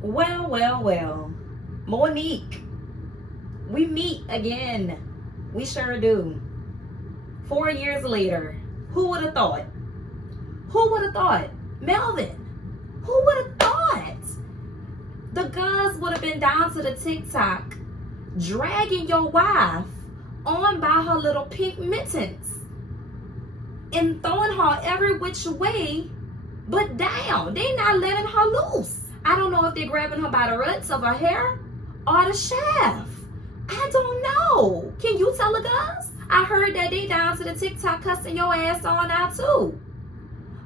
Well. Monique, we meet again. We sure do. 4 years later. Who would have thought? Who would have thought? Melvin, who would have thought? The guys would have been down to the TikTok dragging your wife on by her little pink mittens and throwing her every which way but down. They not letting her loose. I don't know if they're grabbing her by the roots of her hair or the shaft. I don't know. Can you tell the guys? I heard that they down to the TikTok cussing your ass on out too.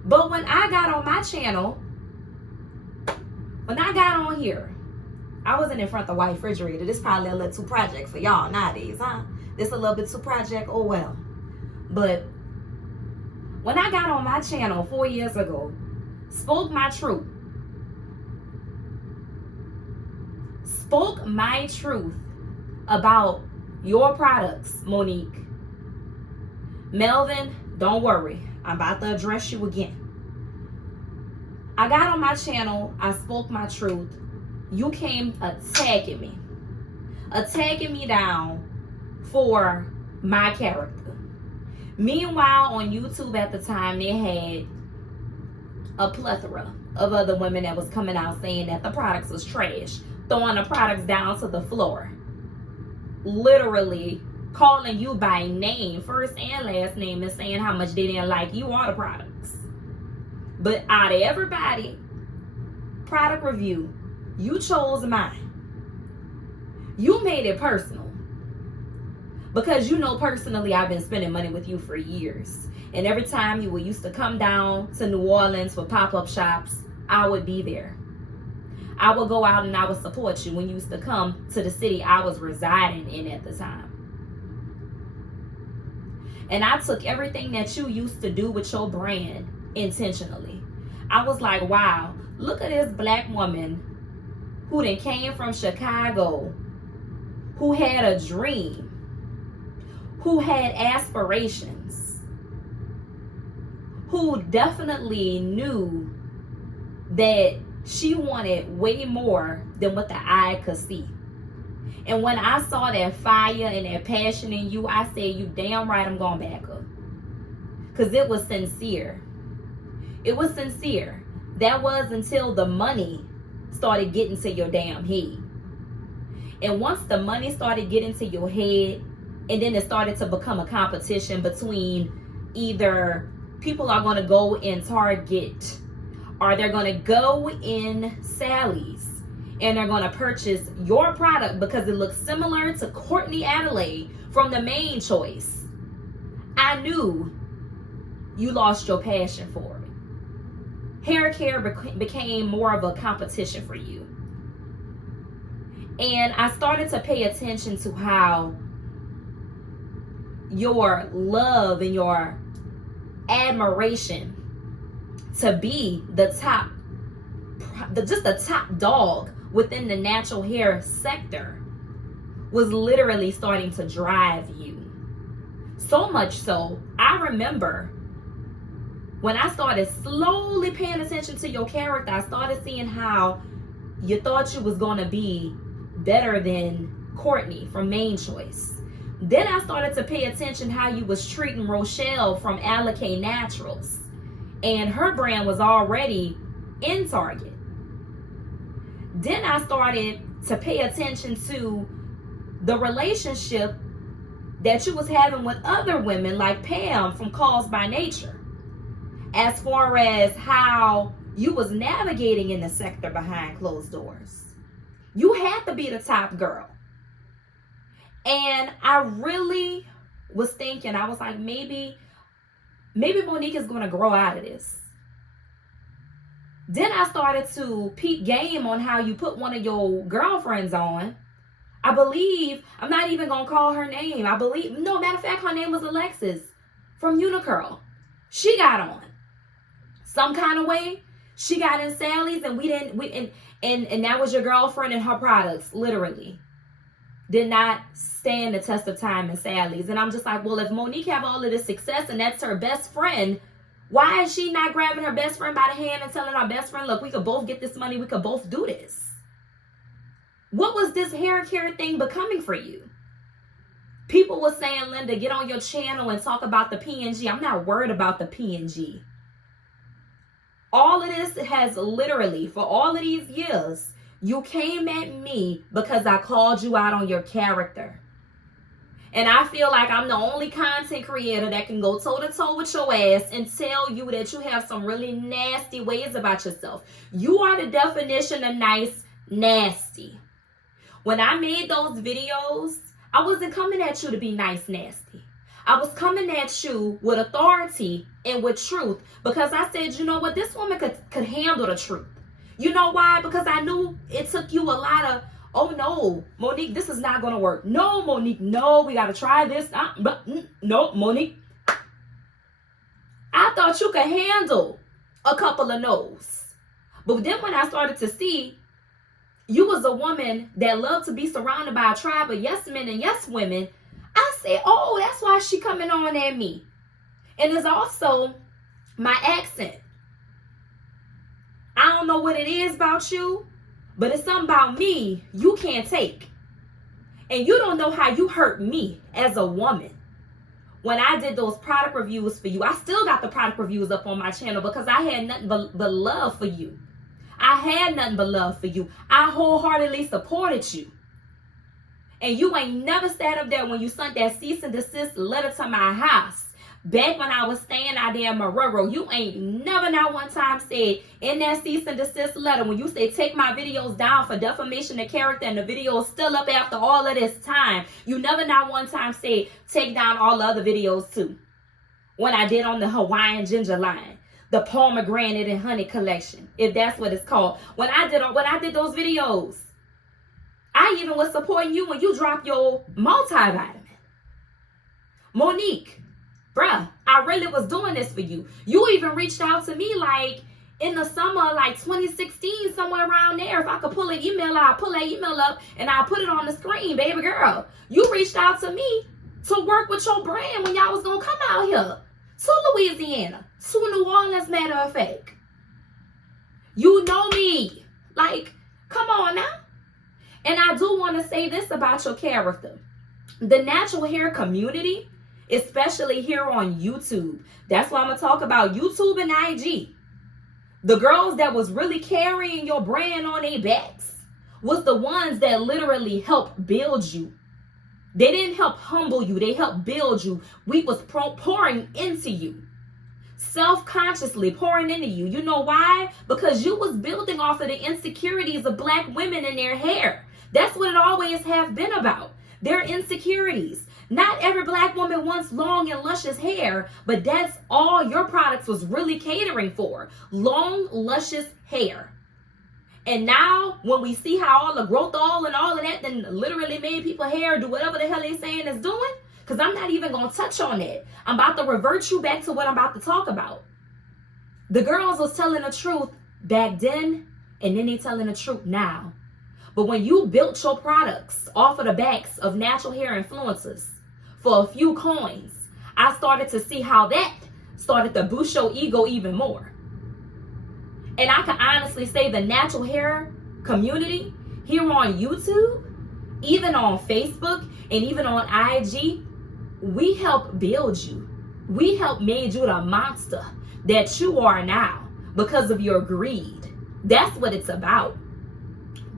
But when I got on my channel, when I got on here, I wasn't in front of the white refrigerator. This probably a little too project for y'all nowadays, huh? This a little bit too project, oh well. But when I got on my channel 4 years ago, spoke my truth about your products, Monique. Melvin, don't worry. I'm about to address you again. I got on my channel. I spoke my truth. You came attacking me down for my character. Meanwhile, on YouTube at the time, they had a plethora of other women that was coming out saying that the products was trash, throwing the products down to the floor, literally calling you by name, first and last name, and saying how much they didn't like you or the products. But out of everybody, product review, you chose mine. You made it personal. Because you know personally I've been spending money with you for years. And every time you would used to come down to New Orleans for pop-up shops, I would be there. I would go out and I would support you when you used to come to the city I was residing in at the time. And I took everything that you used to do with your brand intentionally. I was like, wow, look at this black woman who then came from Chicago, who had a dream, who had aspirations, who definitely knew that she wanted way more than what the eye could see. And when I saw that fire and that passion in you, I said, you damn right I'm going back up. Because it was sincere. It was sincere. That was until the money started getting to your damn head. And once the money started getting to your head, and then it started to become a competition between either people are going to go in Target or they're going to go in Sally's and they're going to purchase your product because it looks similar to Courtney Adelaide from the main choice. I knew you lost your passion for it. Hair care became more of a competition for you. And I started to pay attention to how your love and your admiration to be the top dog within the natural hair sector was literally starting to drive you. So much so, I remember when I started slowly paying attention to your character, I started seeing how you thought you was going to be better than Courtney from Main Choice. Then I started to pay attention how you was treating Rochelle from Alakay Naturals. And her brand was already in Target. Then I started to pay attention to the relationship that you was having with other women like Pam from Calls by Nature. As far as how you was navigating in the sector behind closed doors. You had to be the top girl. And I really was thinking, I was like, maybe Monique is going to grow out of this. Then I started to peep game on how you put one of your girlfriends on. I believe, I'm not even going to call her name. No, matter of fact, her name was Alexis from Unicurl. She got on. Some kind of way, she got in Sally's and and that was your girlfriend and her products, literally. Did not stand the test of time in Sally's. And I'm just like, well, if Monique have all of this success and that's her best friend, why is she not grabbing her best friend by the hand and telling her best friend, look, we could both get this money, we could both do this? What was this hair care thing becoming for you? People were saying, Linda, get on your channel and talk about the P&G. I'm not worried about the P&G. All of this has literally, for all of these years, you came at me because I called you out on your character. And I feel like I'm the only content creator that can go toe-to-toe with your ass and tell you that you have some really nasty ways about yourself. You are the definition of nice, nasty. When I made those videos, I wasn't coming at you to be nice, nasty. I was coming at you with authority and with truth, because I said, you know what, this woman could handle the truth. You know why? Because I knew it took you a lot of, oh no, Monique, this is not going to work. No, Monique, no, we got to try this. No, Monique. I thought you could handle a couple of no's. But then when I started to see you was a woman that loved to be surrounded by a tribe of yes men and yes women, I said, oh, that's why she coming on at me. And it's also my accent. I don't know what it is about you, but it's something about me you can't take. And you don't know how you hurt me as a woman. When I did those product reviews for you, I still got the product reviews up on my channel because I had nothing but love for you. I had nothing but love for you. I wholeheartedly supported you. And you ain't never sat up there when you sent that cease and desist letter to my house. Back when I was staying out there in Marrero, you ain't never not one time said in that cease and desist letter, when you say take my videos down for defamation of character and the video is still up after all of this time, you never not one time said take down all the other videos too. When I did on the Hawaiian ginger line, the pomegranate and honey collection, if that's what it's called. When I did those videos, I even was supporting you when you dropped your multivitamin. Monique, bruh, I really was doing this for you. You even reached out to me like in the summer, like 2016, somewhere around there. If I could pull an email, I'll pull that email up and I'll put it on the screen, baby girl. You reached out to me to work with your brand when y'all was gonna come out here to Louisiana, to New Orleans, matter of fact. You know me. Like, come on now. And I do want to say this about your character. The natural hair community, especially here on YouTube, that's why I'm going to talk about YouTube and IG. The girls that was really carrying your brand on their backs was the ones that literally helped build you. They didn't help humble you. They helped build you. We was pouring into you. Self-consciously pouring into you. You know why? Because you was building off of the insecurities of black women and their hair. That's what it always have been about. Their insecurities. Not every black woman wants long and luscious hair, but that's all your products was really catering for. Long, luscious hair. And now, when we see how all the growth oil and all of that then literally made people hair do whatever the hell they saying is doing, because I'm not even going to touch on that. I'm about to revert you back to what I'm about to talk about. The girls was telling the truth back then, and then they telling the truth now. But when you built your products off of the backs of natural hair influencers for a few coins, I started to see how that started to boost your ego even more. And I can honestly say the natural hair community here on YouTube, even on Facebook and even on IG, we helped build you. We helped made you the monster that you are now because of your greed. That's what it's about.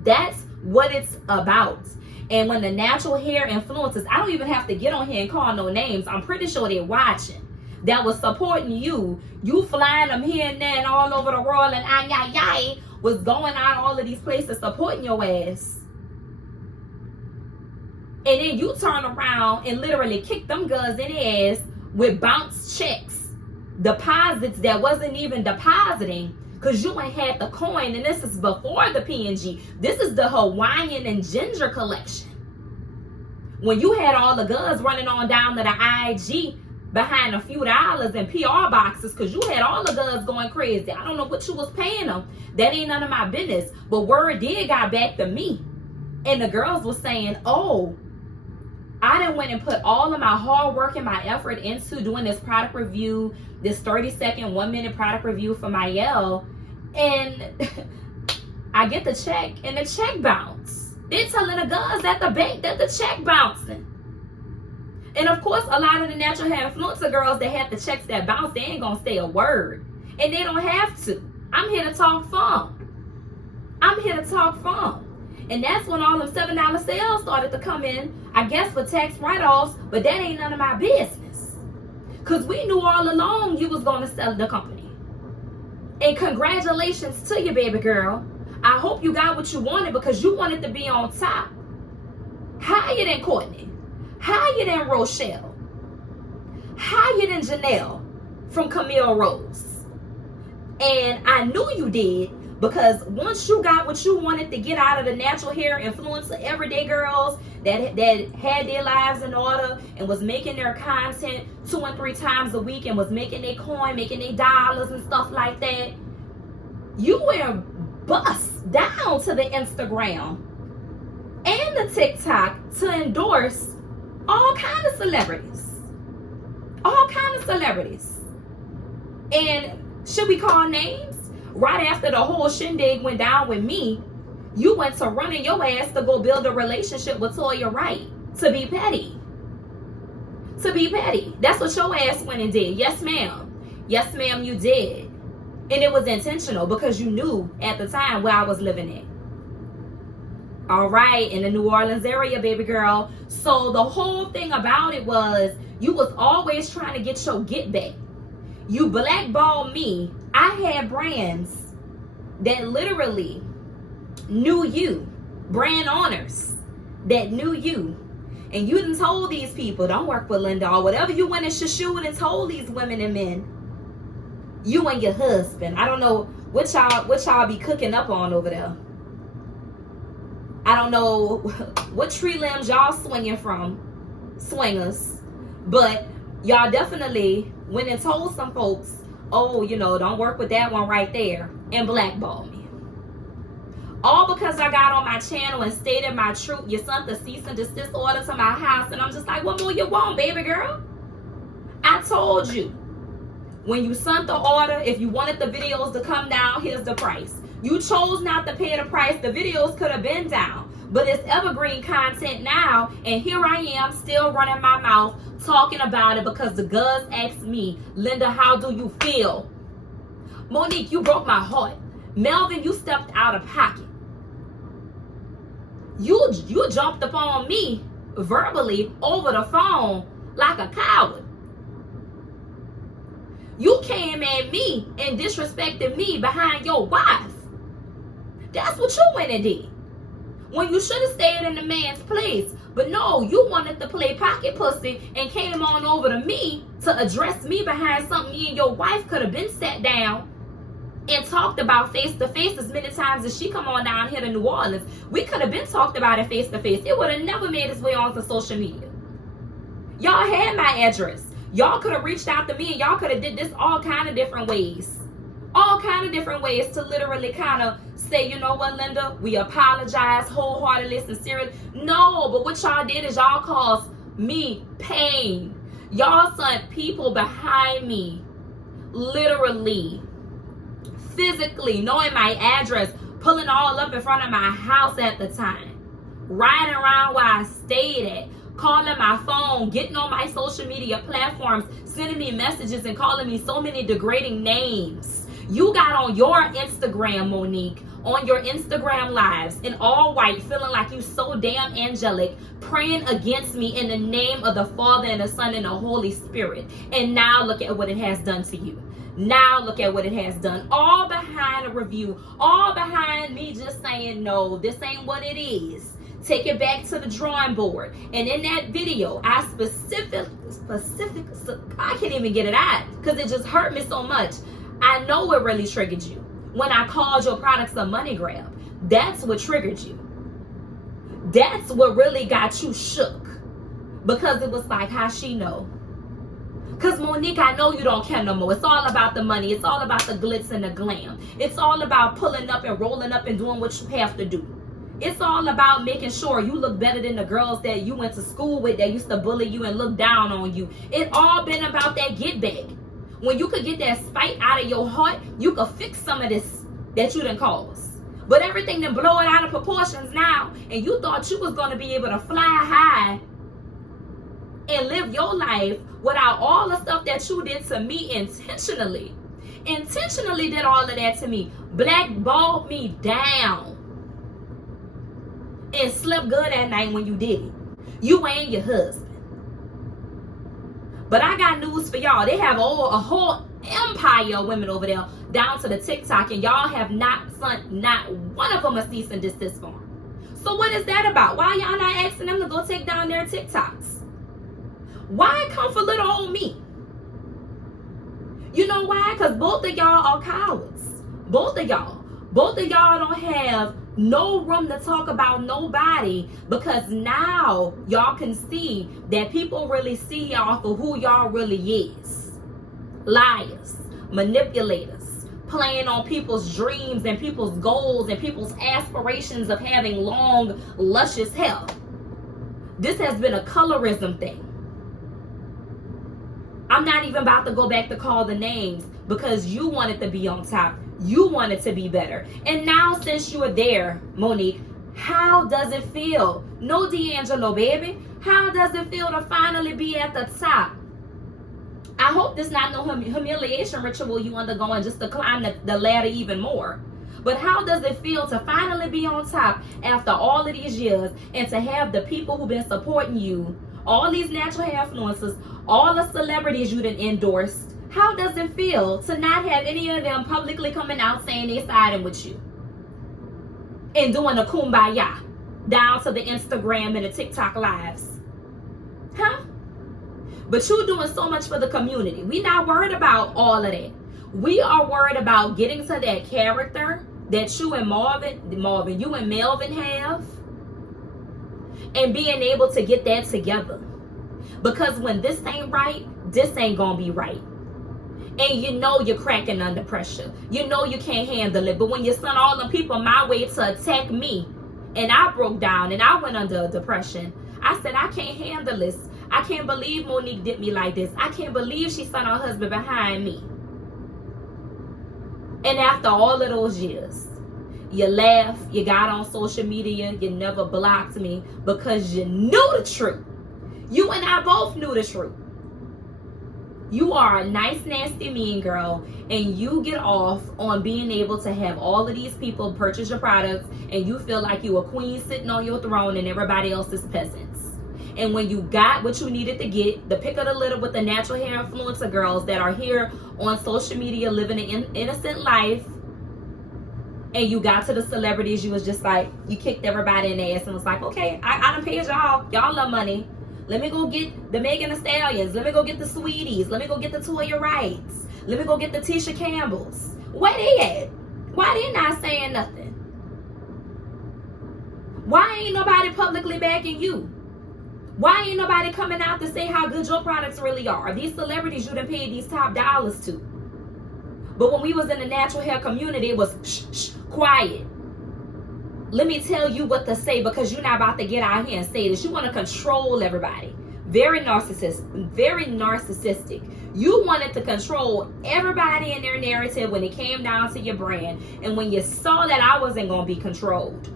That's what it's about. And when the natural hair influencers, I don't even have to get on here and call no names. I'm pretty sure they're watching. That was supporting you. You flying them here and there and all over the world and ay, was going out all of these places supporting your ass. And then you turn around and literally kick them guns in the ass with bounce checks. Deposits that wasn't even depositing because you ain't had the coin. And this is before the P&G. This is the Hawaiian and ginger collection. When you had all the guns running on down to the IG behind a few dollars in PR boxes because you had all the guns going crazy. I don't know what you was paying them. That ain't none of my business. But word did got back to me. And the girls was saying, oh, I done went and put all of my hard work and my effort into doing this product review, this 30-second, 1-minute product review for Mielle. And I get the check and the check bounce. They're telling the guys at the bank that the check bouncing. And of course, a lot of the natural hair influencer girls that have the checks that bounce, they ain't gonna say a word. And they don't have to. I'm here to talk fun. I'm here to talk fun. And that's when all them $7 sales started to come in, I guess for tax write-offs, but that ain't none of my business. Because we knew all along you was gonna sell the company. And congratulations to you, baby girl. I hope you got what you wanted because you wanted to be on top. Higher than Courtney. Higher than Rochelle. Higher than Janelle from Camille Rose. And I knew you did because once you got what you wanted to get out of the natural hair influencer everyday girls that had their lives in order and was making their content 2 and 3 times a week and was making their coin, making their dollars and stuff like that, you were bust down to the Instagram and the TikTok to endorse all kind of celebrities. All kind of celebrities. And should we call names? Right after the whole shindig went down with me, you went to running your ass to go build a relationship with Toya Wright to be petty. To be petty. That's what your ass went and did. Yes, ma'am. Yes, ma'am, you did. And it was intentional because you knew at the time where I was living at. All right, in the New Orleans area, baby girl. So the whole thing about it was you was always trying to get your get back. You blackballed me. I had brands that literally knew you, brand owners that knew you, and you done told these people, don't work with Linda, or whatever you went and shoo-shooed and told these women and men, you and your husband. I don't know what y'all be cooking up on over there. I don't know what tree limbs y'all swinging from, swingers, but y'all definitely went and told some folks, oh, you know, don't work with that one right there, and blackball me. All because I got on my channel and stated my truth. You sent the cease and desist order to my house, and I'm just like, what more you want, baby girl? I told you, when you sent the order, if you wanted the videos to come down, here's the price. You chose not to pay the price. The videos could have been down, but it's evergreen content now, and here I am still running my mouth talking about it because the girls asked me, Linda, how do you feel? Monique, you broke my heart. Melvin, you stepped out of pocket. You jumped upon me verbally over the phone like a coward. You came at me and disrespected me behind your wife. That's what you went and did. When you should have stayed in the man's place. But no, you wanted to play pocket pussy and came on over to me to address me behind something me and your wife could have been sat down and talked about face to face as many times as she come on down here to New Orleans. We could have been talked about it face to face. It would have never made its way onto social media. Y'all had my address. Y'all could have reached out to me and y'all could have did this all kind of different ways. All kind of different ways to literally kind of say, you know what, Linda, we apologize wholeheartedly, sincerely. No, but what y'all did is y'all caused me pain. Y'all sent people behind me, literally, physically, knowing my address, pulling all up in front of my house at the time, riding around where I stayed at, calling my phone, getting on my social media platforms, sending me messages and calling me so many degrading names. You got on your Instagram, Monique, on your Instagram lives in all white, feeling like you so damn angelic, praying against me in the name of the Father and the Son and the Holy Spirit. And now look at what it has done to you. Now look at what it has done. All behind a review, all behind me just saying, no, this ain't what it is. Take it back to the drawing board. And in that video, I I can't even get it out because it just hurt me so much. I know it really triggered you. When I called your products a money grab, that's what triggered you. That's what really got you shook. Because it was like, how she know? Because Monique, I know you don't care no more. It's all about the money. It's all about the glitz and the glam. It's all about pulling up and rolling up and doing what you have to do. It's all about making sure you look better than the girls that you went to school with that used to bully you and look down on you. It all been about that get back. When you could get that spite out of your heart, you could fix some of this that you done caused. But everything done blow it out of proportions now, and you thought you was going to be able to fly high and live your life without all the stuff that you did to me intentionally. Intentionally did all of that to me. Blackballed me down. And slept good at night when you did it. You and your husband. But I got news for y'all. They have a whole empire of women over there down to the TikTok, and y'all have not one of them a cease and desist form. So what is that about? Why y'all not asking them to go take down their TikToks? Why come for little old me? You know why? Because both of y'all are cowards. Both of y'all don't have no room to talk about nobody, because now y'all can see that people really see y'all for who y'all really is. Liars, manipulators, playing on people's dreams and people's goals and people's aspirations of having long, luscious hair. This has been a colorism thing. I'm not even about to go back to call the names, because you wanted to be on top. You wanted to be better. And now since you are there, Monique, how does it feel? No D'Angelo, baby. How does it feel to finally be at the top? I hope this not no humiliation ritual you undergoing just to climb the ladder even more. But how does it feel to finally be on top after all of these years, and to have the people who've been supporting you, all these natural hair influencers, all the celebrities you done endorsed? How does it feel to not have any of them publicly coming out saying they're siding with you and doing a kumbaya down to the Instagram and the TikTok lives? Huh? But you doing so much for the community. We not worried about all of that. We are worried about getting to that character that you and you and Melvin have, and being able to get that together. Because when this ain't right, this ain't gonna be right. And you know you're cracking under pressure. You know you can't handle it. But when you sent all them people my way to attack me, and I broke down and I went under depression, I said, I can't handle this. I can't believe Monique did me like this. I can't believe she sent her husband behind me. And after all of those years, you laughed, you got on social media, you never blocked me, because you knew the truth. You and I both knew the truth. You are a nice, nasty, mean girl, and you get off on being able to have all of these people purchase your products, and you feel like you a queen sitting on your throne and everybody else is peasants. And when you got what you needed to get, the pick of the litter with the natural hair influencer girls that are here on social media living an innocent life, and you got to the celebrities, you was just like, you kicked everybody in the ass and was like, okay, I done paid y'all. Y'all love money. Let me go get the Megan Thee Stallions. Let me go get the Sweeties. Let me go get the Toya Wrights. Let me go get the Tisha Campbells. Where they at? Why they not saying nothing? Why ain't nobody publicly backing you? Why ain't nobody coming out to say how good your products really are? These celebrities you done paid these top dollars to. But when we was in the natural hair community, it was shh, quiet. Let me tell you what to say, because you're not about to get out here and say this. You want to control everybody. Very narcissistic. You wanted to control everybody in their narrative when it came down to your brand. And when you saw that I wasn't going to be controlled,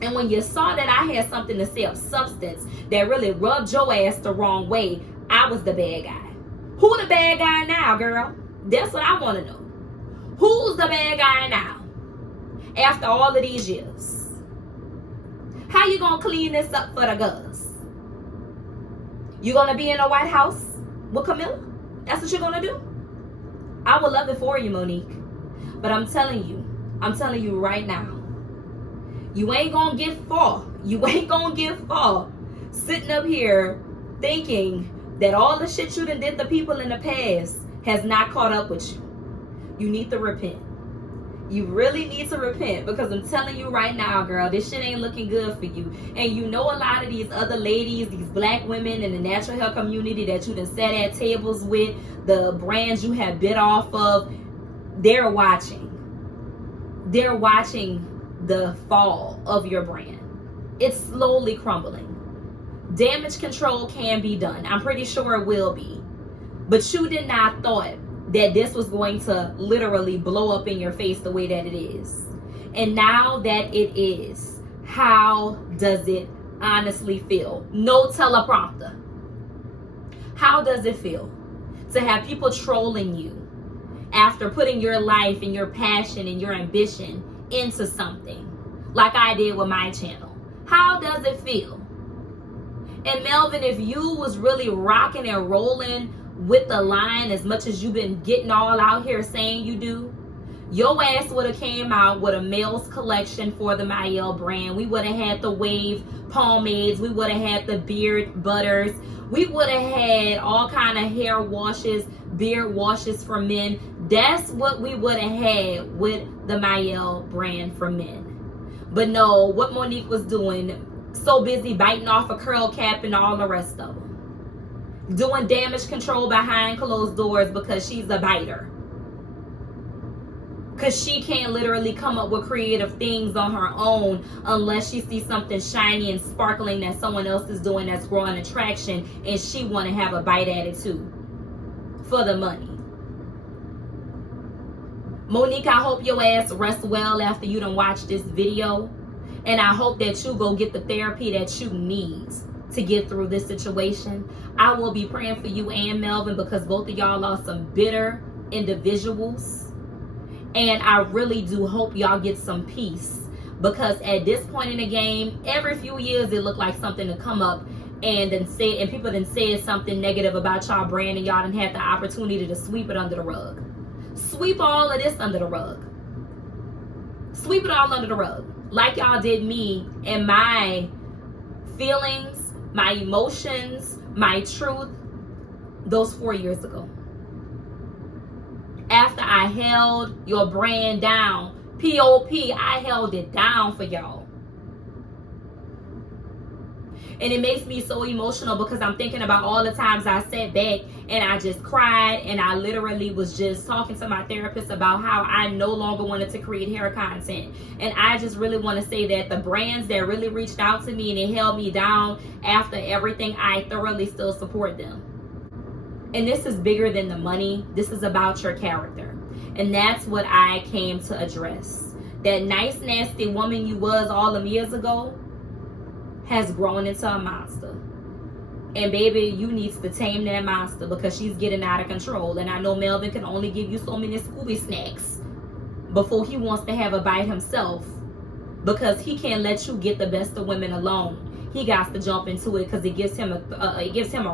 and when you saw that I had something to say of substance that really rubbed your ass the wrong way, I was the bad guy. Who the bad guy now, girl? That's what I want to know. Who's the bad guy now? After all of these years, how you gonna clean this up for the girls? You gonna be in the White House with Camilla? That's what you're gonna do? I would love it for you, Monique, but I'm telling you right now, you ain't gonna get far. You ain't gonna get far sitting up here thinking that all the shit you done did to people in the past has not caught up with you. You need to repent. You really need to repent, because I'm telling you right now, girl, this shit ain't looking good for you. And you know a lot of these other ladies, these black women in the natural hair community that you done sat at tables with, the brands you have bit off of, they're watching. They're watching the fall of your brand. It's slowly crumbling. Damage control can be done. I'm pretty sure it will be. But you did not thought that this was going to literally blow up in your face the way that it is. And now that it is, how does it honestly feel? No teleprompter. How does it feel to have people trolling you after putting your life and your passion and your ambition into something like I did with my channel? How does it feel? And Melvin, if you was really rocking and rolling with the line as much as you've been getting all out here saying you do, your ass would have came out with a male's collection for the Mielle brand. We would have had the wave pomades. We would have had the beard butters. We would have had all kind of hair washes, beard washes for men. That's what we would have had with the Mielle brand for men. But no, what Monique was doing, so busy biting off a curl cap and all the rest of them. Doing damage control behind closed doors because she's a biter. Because she can't literally come up with creative things on her own unless she sees something shiny and sparkling that someone else is doing that's growing attraction, and she want to have a bite at it too for the money. Monique, I hope your ass rests well after you done watch this video, and I hope that you go get the therapy that you need to get through this situation. I will be praying for you and Melvin because both of y'all are some bitter individuals. And I really do hope y'all get some peace, because at this point in the game, every few years it looked like something to come up and then say, and people then said something negative about y'all brand, and y'all done had the opportunity to sweep it under the rug. Sweep all of this under the rug. Sweep it all under the rug, like y'all did me and my feelings, my emotions, my truth those 4 years ago. After I held your brand down, P.O.P., I held it down for y'all. And it makes me so emotional because I'm thinking about all the times I sat back and I just cried, and I literally was just talking to my therapist about how I no longer wanted to create hair content. And I just really want to say that the brands that really reached out to me and it held me down after everything, I thoroughly still support them. And this is bigger than the money. This is about your character. And that's what I came to address. That nice, nasty woman you was all them years ago has grown into a monster. And baby, you need to tame that monster because she's getting out of control. And I know Melvin can only give you so many Scooby snacks before he wants to have a bite himself, because he can't let you get the best of women alone. He got to jump into it because it gives him a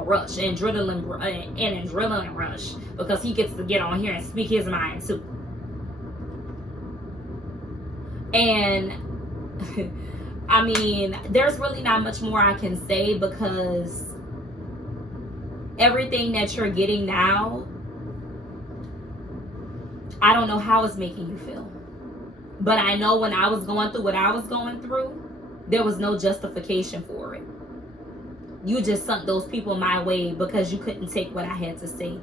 rush, an adrenaline rush, because he gets to get on here and speak his mind too. And I mean, there's really not much more I can say, because everything that you're getting now, I don't know how it's making you feel. But I know when I was going through what I was going through, there was no justification for it. You just sent those people my way because you couldn't take what I had to say.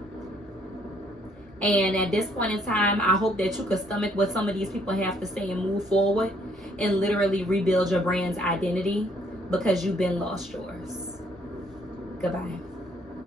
And at this point in time, I hope that you could stomach what some of these people have to say and move forward and literally rebuild your brand's identity, because you've been lost yours. Goodbye.